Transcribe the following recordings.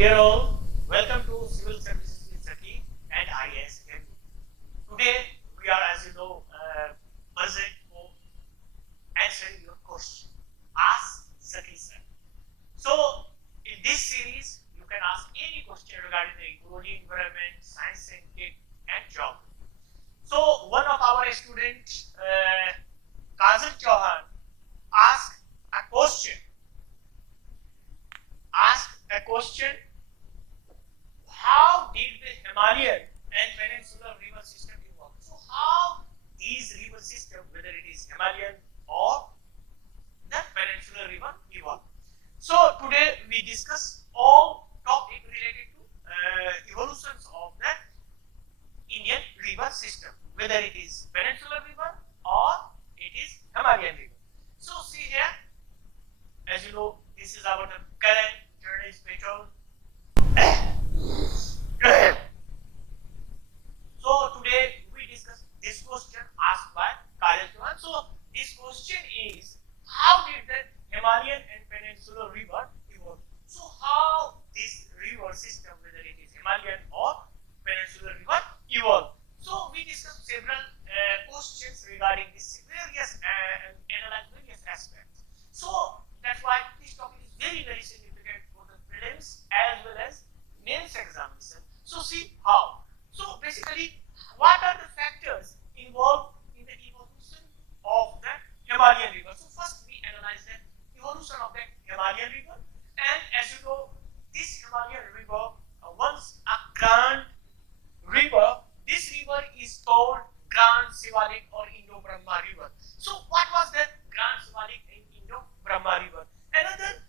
Dear all, welcome to Civil Services with Zaki and IAS PT. Today we are, as you know, present for answering your question. Ask Zaki Sir. So in this series, you can ask any question regarding the ecology, environment, science and tech and job. So one of our students, Kazan Chauhan, asked a question. How did the Himalayan and Peninsular River System evolve? So how these river system, whether it is Himalayan or the Peninsular River, evolve? So today we discuss all topic related to evolutions of the Indian river system, whether it is Peninsular River or it is Himalayan River. So see here, as you know, this is our current drainage pattern. So today we discuss this question asked by Kajal Chauhan. So this question is, how did the Himalayan and Peninsular River evolve? So how this river system, whether it is Himalayan or Peninsular River, evolve? So we discussed several questions regarding this various and analyze various aspects. So that's why this topic is very significant for the prelims as well as mains examination. So see how. So basically, what are the factors involved in the evolution of the Himalayan River? So first we analyze the evolution of the Himalayan River, and as you know, this Himalayan River once a grand river. This river is called Grand Shiwalik or Indo-Brahma River. So what was the Grand Shiwalik and Indo-Brahma River? Another,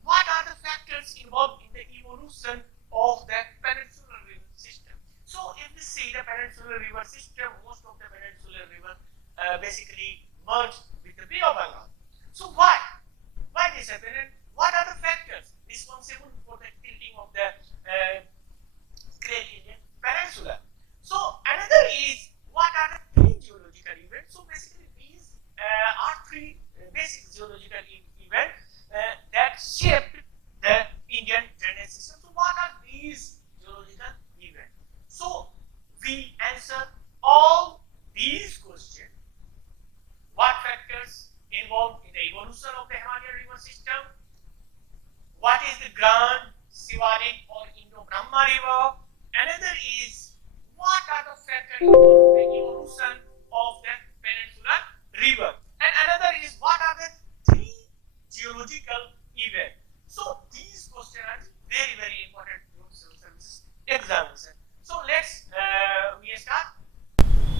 what are the factors involved in the evolution of the Peninsular River System? So if we see the Peninsular River System, most of the Peninsular River basically merge with the Bay of Bengal. So why this happened, and what are the factors responsible for the tilting of the Great Indian Peninsula? So another is, what are the three geological events? So basically these are three basic geological events that shaped the Indian drainage system. So what are these geological events? So we answer all these questions. What factors involved in the evolution of the Himalayan River System? What is the Grand Shiwalik or Indo-Brahma River? Another is, what are the factors involved in the evolution of the Peninsular River? And another is, what are the three geological events? So these questions are very important to civil services examination. So let's start.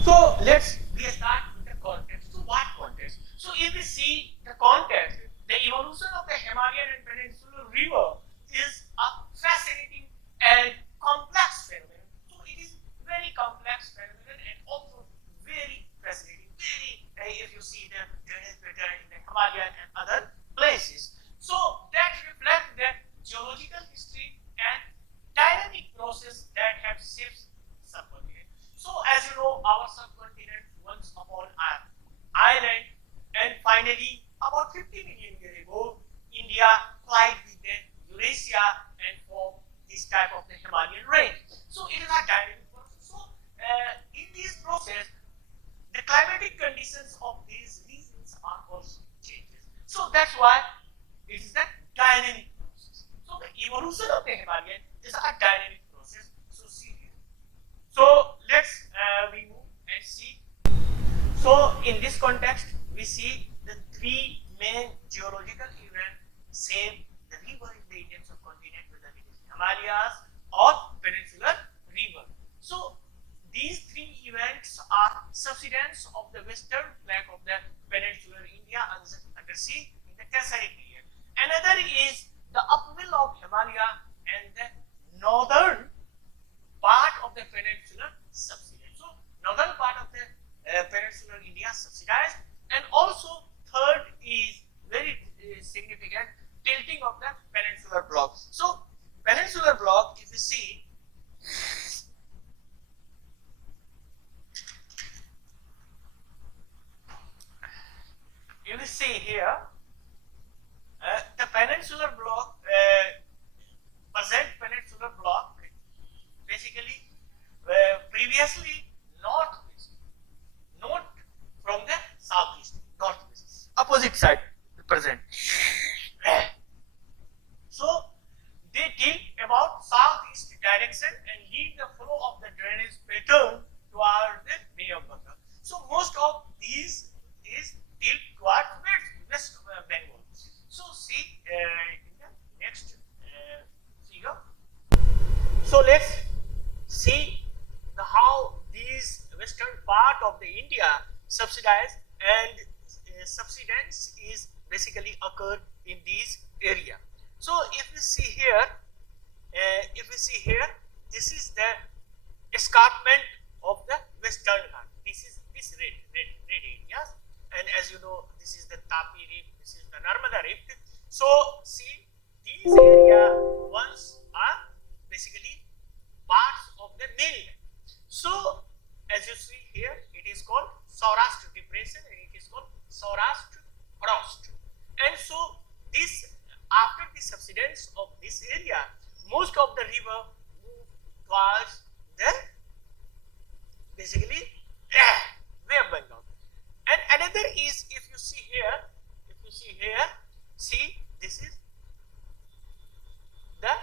So let's start with the context. So what context? So if we see the context, the evolution of the Himalayan and Peninsular River is a fascinating and complex phenomenon. So it is very complex phenomenon and also very fascinating. If you see the drainage pattern in the Himalayan and other places, so that reflects the geological history and dynamic process that have shaped subcontinent. So as you know, our subcontinent once upon an island, and finally about 50 million years ago, India collided with the Eurasia and formed this type of the Himalayan range. So it is a dynamic process. So in this process, the climatic conditions of these regions are also changes. So that's why it is a dynamic process. So the evolution of the Himalayan is a dynamic process. So see here. So let's we move and see. So in this context, we see the three main geological events shape the river in the Indian subcontinent, whether it is Himalayas or Peninsular River. So these three events are subsidence of the western flank of the peninsular India under sea in the Tertiary period. Another is the uphill of Himalaya and the northern part of the peninsular subsidence. So northern part of the peninsular India subsidized, and also third is very significant, tilting of the peninsular block. So peninsular block, if you see, here, the peninsular block present present. So they tilt about southeast direction and lead the flow of the drainage pattern toward the Bay of Bengal. So most of these is tilt towards West Bengal. So see in the next figure. So let's see how these western part of the India subsidized and subsidence is basically occurred in these area. So if we see here, this is the escarpment of the western Ghat. This is this red areas, and as you know, this is the Tapi Rift, this is the Narmada Rift. So see, these area once are basically parts of the mainland. So as you see here, it is called Saurashtra depression and it is called Saurashtra frost. And so this, after the subsidence of this area, most of the river move towards the basically Bay of Bengal. And another is, if you see here, see, this is the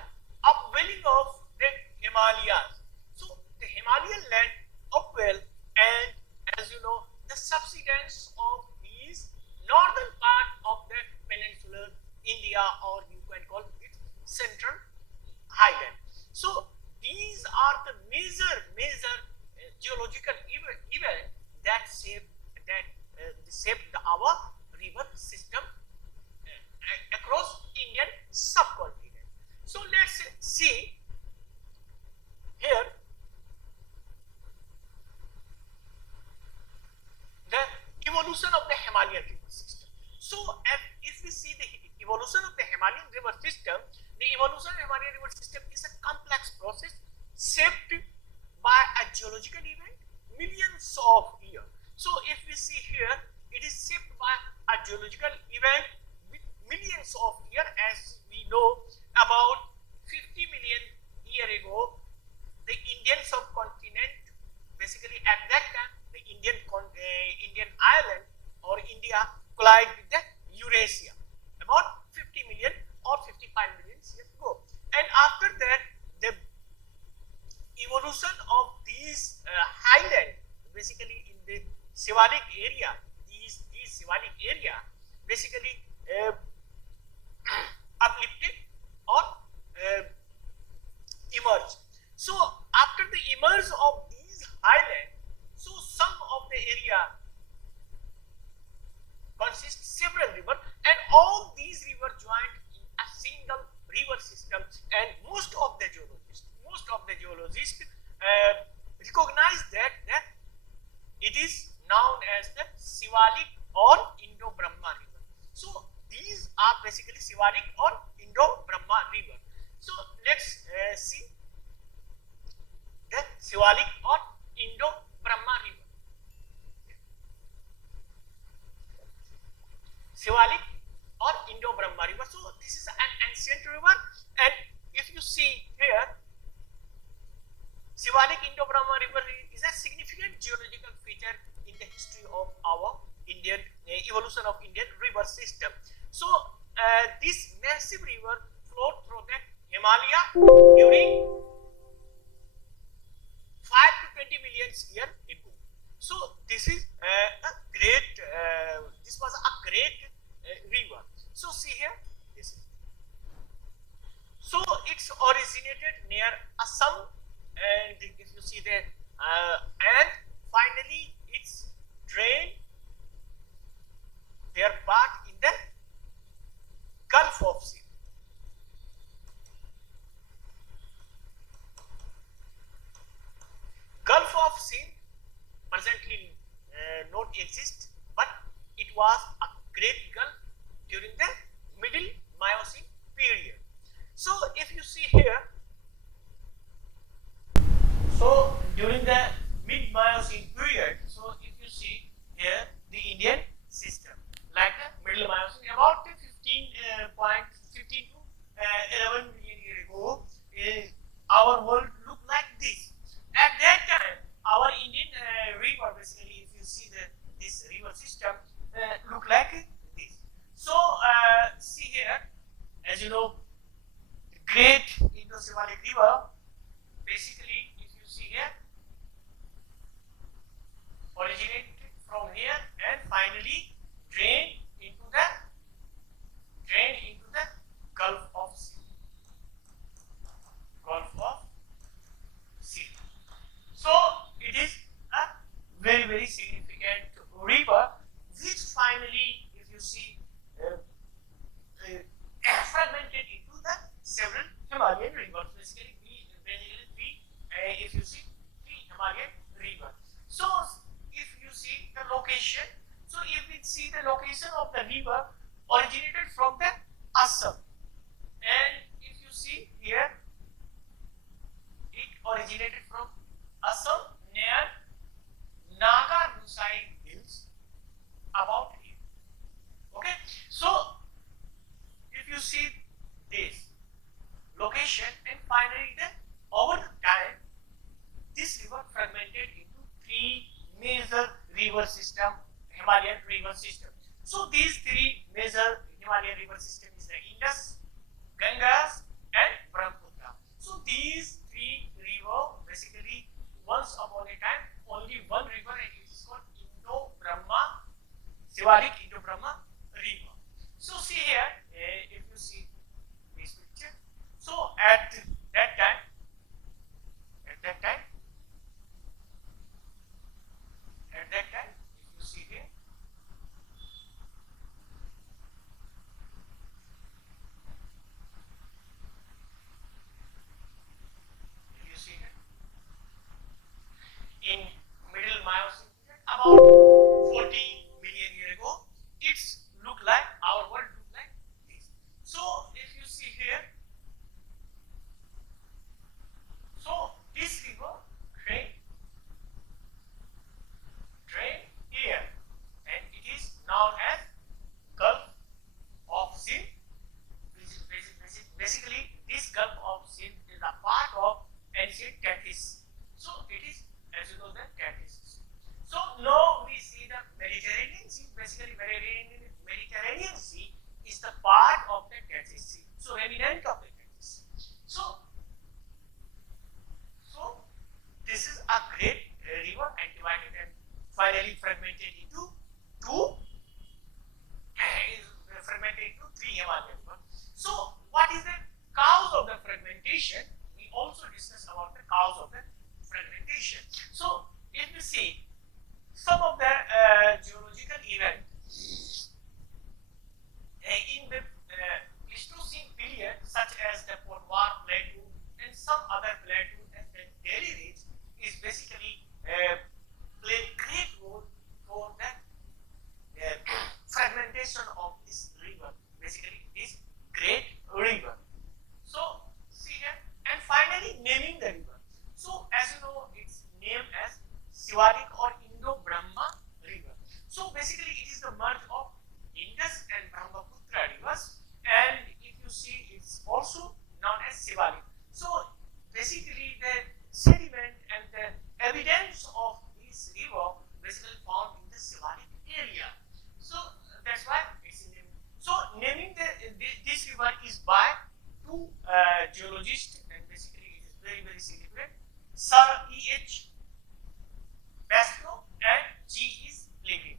upwelling of the Himalayas. So the Himalayan land upwell, and as you know, the subsidence of these northern part of the peninsular India, or you can call it central highland. So these are the major geological event that shaped our river system across Indian subcontinent. So let's see here the evolution of the Himalayan river system. So if we see the evolution of the Himalayan river system, the evolution of Himalayan river system is a complex process shaped by a geological event millions of years. So if we see here, it is shaped by a geological event with millions of years. As we know, about 50 million years ago, the Indian subcontinent, basically at that time, the Indian island or India collided with the Eurasia about 50 million or 55 million years ago. And after that, the evolution of these highland, basically in the Shiwalik area, these Shiwalik area, basically uplifted or emerged. So after the emerge of these highlands, so some of the area consists several rivers, and all these rivers joined in a single river system. And most of the geologists recognize that it is known as the Shiwalik or Indo-Brahma river. So these are basically Shiwalik or Indo-Brahma river. So let's see the Shiwalik or Indo-Brahma river. Shiwalik or Indo-Brahma river. So this is an ancient river, and if you see here, Shiwalik Indo-Brahma river is a significant geological feature in the history of our Indian evolution of Indian river system. So this massive river flowed through the Himalaya during 5 to 20 million years ago. So this is a great. This was a great river. So see here, this is. So it's originated near Assam, and if you see there, and finally it's drained their part in the Gulf of Sin. Gulf of Sin presently not exist, but it was a great gulf during the Middle Miocene period. So if you see here, so during the mid-Miocene period, so if you see here, the Indian system, like the Middle Miocene, about 15 to 11 million years ago, our world looked like this. At that time, our Indian river, basically, if you see this river system, look like this. So river, basically, if you see here, originated from here and finally drained into the Gulf of Sea. So it is a very, very significant river, which finally, if you see, fragmented into the several Himalayan rivers. Basically, if you see, three Himalayan rivers. So if you see the location, so if we see the location of the river originated from the Assam, and if you see here, it originated from Assam near Naga Nusai Hills, about here. Okay, so if you see this location, and finally then over the time, this river fragmented into three major river system, Himalayan river system. So these three major Himalayan river system is the Indus, Ganges and Brahmaputra. So these three river, basically once upon a time only one river, and it is called Indo-Brahma, Shiwalik Indo-Brahma River. So see here, if you see this picture, so at that time, if you see here, in middle Miocene period, about 40 million years ago, it's look like our world look like this. So if you see here, so this river drain here, and it is known as Gulf of Sind. Basically, this Gulf of Sind is a part of ancient Cathay. So it is, as you know, the Cathay. So now we see the Mediterranean Sea. Basically, Mediterranean Sea is the part of the Cathay Sea. So remnant of the Cathay Sea. So this is a great river, and divided and finally fragmented into three Himalayan rivers. So what is the cause of the fragmentation? We also discuss about the cause of the fragmentation. So if we see some of the geological events in the Pleistocene period, such as the Potwar Plateau and some other plateau, and the Delhi Ridge is basically play great role for the fragmentation of this river, basically this great river. So see here, and finally naming the river. So as you know, it's named as Shiwalik or Indo-Brahma River. So basically it is the merge of Indus and Brahmaputra rivers, and if you see, it's also known as Shiwalik. So basically the sediment and the evidence of this river basically found in the Shiwalik area. So that's why it's named. So naming this river is by two geologists, and basically it is very, very significant. Sir E.H. Pascoe and G.E. Pilgrim.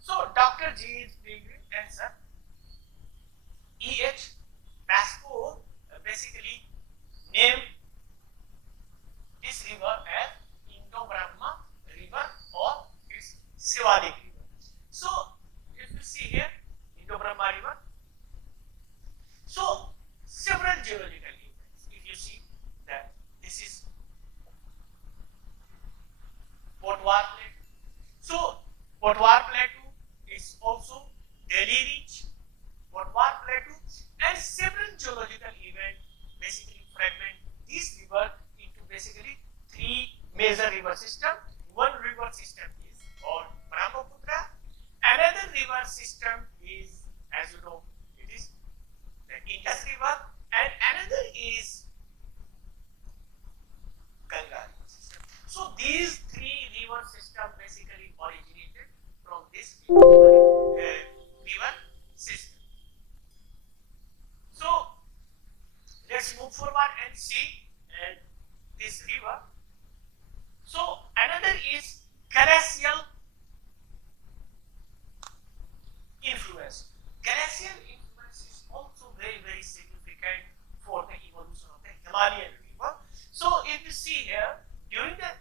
So Dr. G.E. Pilgrim and Sir E.H. Pascoe basically named this river as Indo-Brahma River or its Shiwalik River. So if you see here, Indo-Brahma River. So several geological events. If you see that this is Potwar Plateau. So Potwar Plateau is also Delhi Ridge, Potwar Plateau, and several geological events basically fragment this river into basically three major river systems. One river system is called Brahmaputra. Another river system is, as you know, it is the Indus River, and another is Ganga River System. So these three river systems basically originated from this river system. So let's move forward and see this river. So another is glacial influence. Glacial influence is also very significant for the evolution of the Himalayan river. So if you see here, during the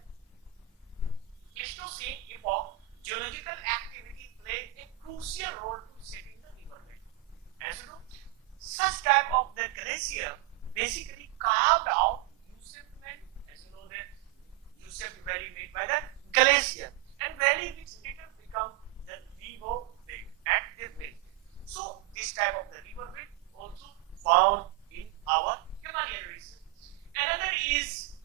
Pleistocene epoch, geological activity played a crucial role to shaping the river bed. As you know, such type of the glacier basically carved out U-shaped valley. As you know, the U-shaped valley made by the glacier, and valley which later become the river bed at their bed. So this type of the river bed also found in our Himalayan region. Another is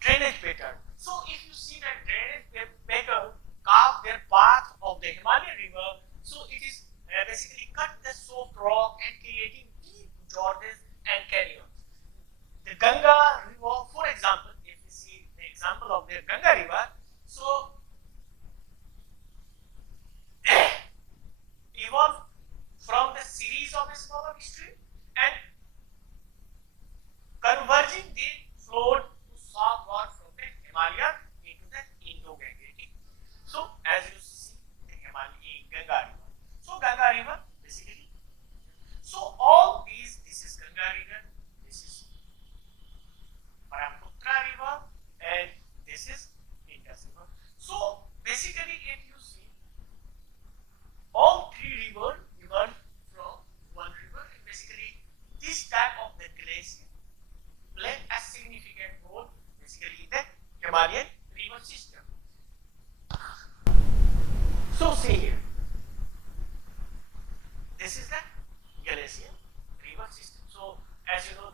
drainage pattern. So if you see that drainage pattern carve their path of the Himalayan river, so it is basically cut the soft rock and creating deep gorges and canyons. The Ganga river, for example, if you see the example of the Ganga river, so evolved from the series of smaller streams and converging they flowed to southward from the Himalaya into the Indo-Gangetic. So as you see the Ganga river. So Ganga river basically. So all these, this is Ganga river, this is Brahmaputra river, and this is Indus river. So basically if you see all three rivers emerged from one river, and basically this type of the glacier played a significant role basically in the Himalayan river system. So see here, this is the glacier river system. So as you know,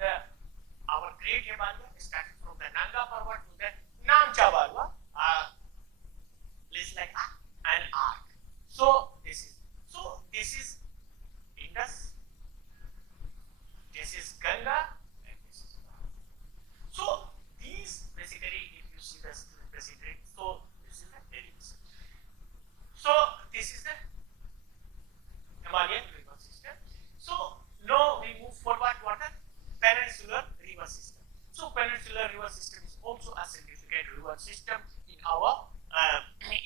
our great Himalaya started from the Nanga Parvat to the Namcha Parvat, place like an arc. So this is Indus, this is Ganga, and this is Brahma. So these basically, if you see the precedent, so this is the derivation. So this is the Himalayan river system. So now we move forward to the Peninsular River System. So Peninsular River System is also a significant river system in our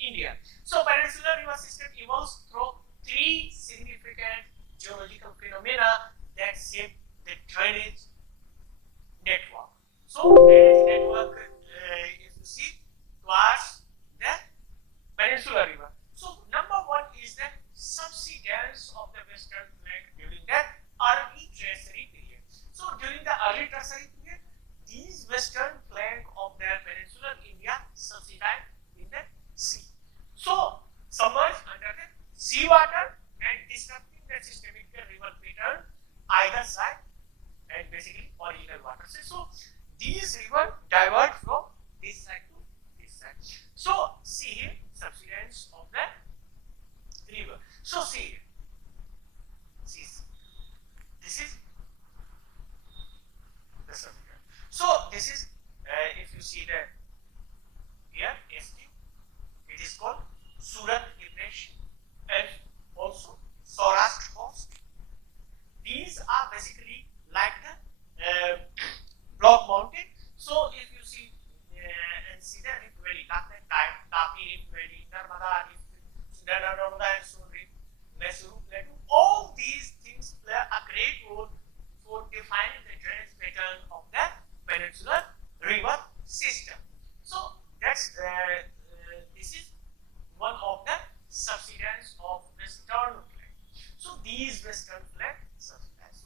India. So Peninsular River System evolves through three significant geological phenomena that shape the drainage network. So drainage network, if you see, towards the Peninsular River. So number one is the subsidence of the western flank during the early tertiary period. So during the early tertiary period, these western flank of the peninsular India subsided in the sea. So submerged under the seawater and disrupting the systematic river pattern either side and basically original water. So these rivers divert from this side to this side. So see here, subsidence of the river. So see here, this is the subsidence. So this is, if you see the here, ST, it is called Surat Depression and also Saurashtra Coast. These are basically like the block mountain. So if you see and see the Rift Valley, Tapi Rift Valley, Narmada Rift, Narmada and Son Rift, Mysuru Plateau, all these things play a great role for defining the drainage pattern of the peninsular river system. So that's this is one of the subsidence of western flank. So these western flank subsidence.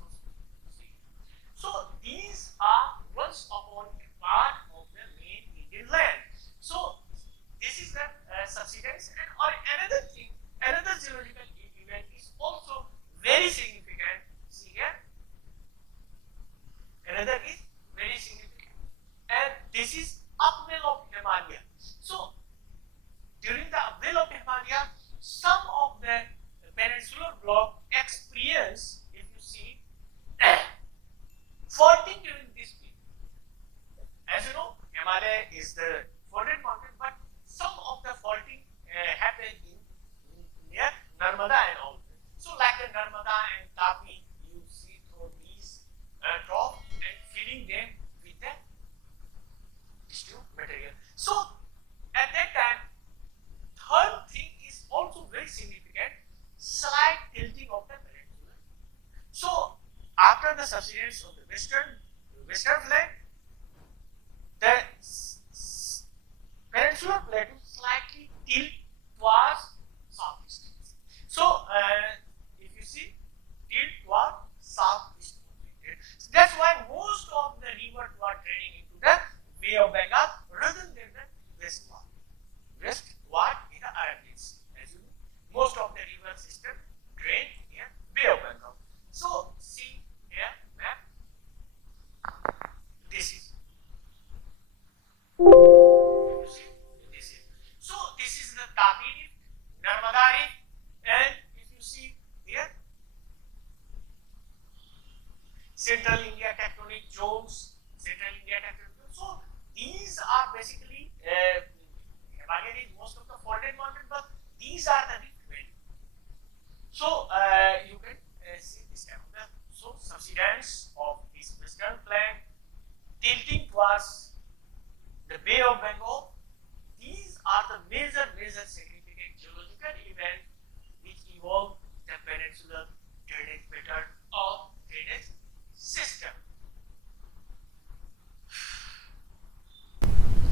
So these are once upon a part of the main Indian land. So this is the subsidence, and or another thing, another geological event is also very significant. See here, another is very significant, and this is upwell of Himalaya. So during the upwell of Himalaya, some of the peninsular block experience, if you see, faulting during this period. As you know, Himalaya is the folded mountain, but some of the faulting happened in near Narmada and tapi you see through these drop and filling them with the distilled material. So at that time, third thing is also very significant, slight tilting of the peninsula. So after the subsidence of the western flank, the peninsular plateau slightly tilt towards southeast. So if you see, tilt toward southeast. So that's why most of the rivers are draining into the Bay of Bengal rather than the westward. Westward in the Arabian Sea. As you know, most of the river system drain near Bay of Bengal. So see here map. This is. You see, this is. So this is the Tapi Rift, Narmada Rift, and if you see here, Central India tectonic zones, So these are basically Himalayan is most of the folded mountain, but these are the rift valley. So you can see this kind of the subsidence of this western flank tilting towards the Bay of Bengal. These are the major significant geological events which evolved the peninsular drainage pattern of drainage system.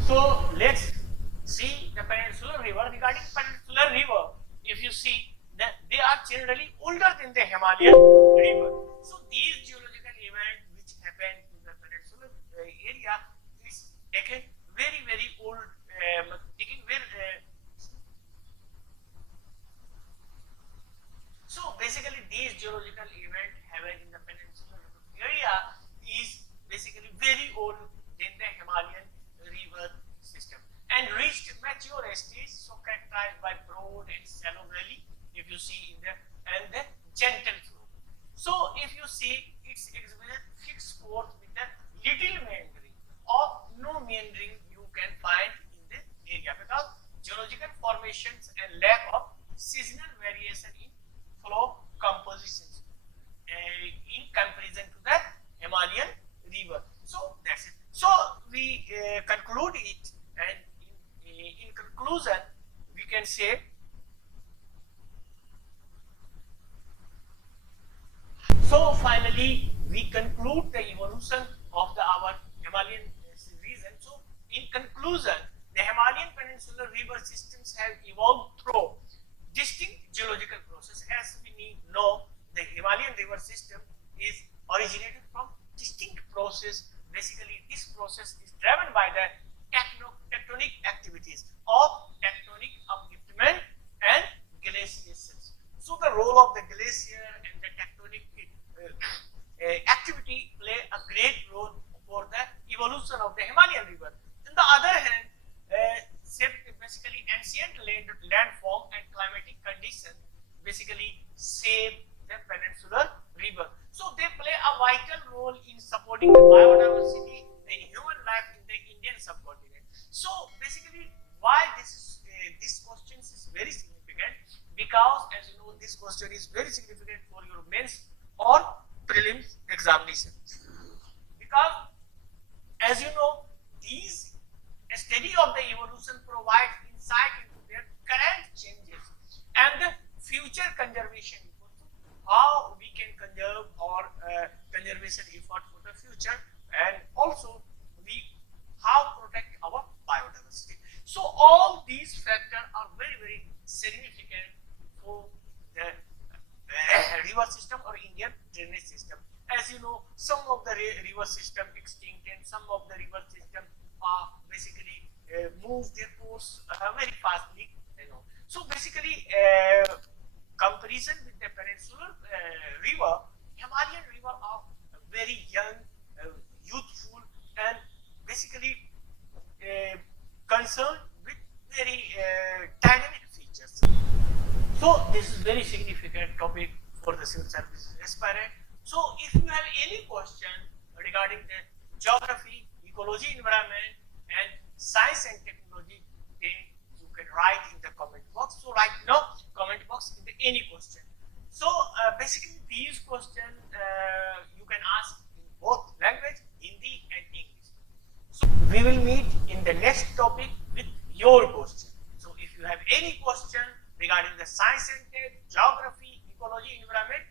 So let's see the peninsular river. Regarding peninsular river, if you see that they are generally older than the Himalayan river. So these geological events which happen in the peninsular area is taken very old, so basically these geological events happen in the peninsular area is basically very old than the Himalayan river system and reached mature stage, so characterized by broad and shallow valley, if you see in the and the gentle flow. So if you see, it's exhibited fixed course with the little meandering or no meandering you can find in the area because geological formations and lack of seasonal variation in flow compositions in comparison to the Himalayan river. So that's it. So we conclude it, and in conclusion we can say so finally we conclude the evolution of our Himalayan region. So in conclusion, the Himalayan peninsular river systems have evolved through distinct geological process. As we know, the Himalayan river system is originated from distinct process. Basically, this process is driven by the tectonic activities of tectonic upliftment and glaciation. So the role of the glacier and the tectonic activity play a great role for the evolution of the Himalayan river. On the other hand, basically ancient landform and climatic conditions basically shape the peninsular river. So they play a vital role in supporting the biodiversity and human life in the Indian subcontinent. So basically, why this question is very significant? Because as you know, this question is very significant for your mains or prelims examination. Because as you know, these study of the evolution provides insight into their current changes and the future conservation efforts, how we can conserve our conservation effort for the future, and also we how protect our biodiversity. So all these factors are very significant for the river system or Indian drainage system. As you know, some of the river system extinct and some of the river system basically move their course very fastly. So basically, comparison with the peninsular river, Himalayan river are very young, youthful, and basically concerned with very dynamic features. So this is very significant topic for the civil services aspirant. So if you have any question regarding the geography, ecology, environment, and science and technology, then you can write in the comment box. So right now, comment box in the any question. So So basically these questions you can ask in both language, Hindi and English. So we will meet in the next topic with your question. So if you have any question regarding the science and tech, geography, ecology, environment,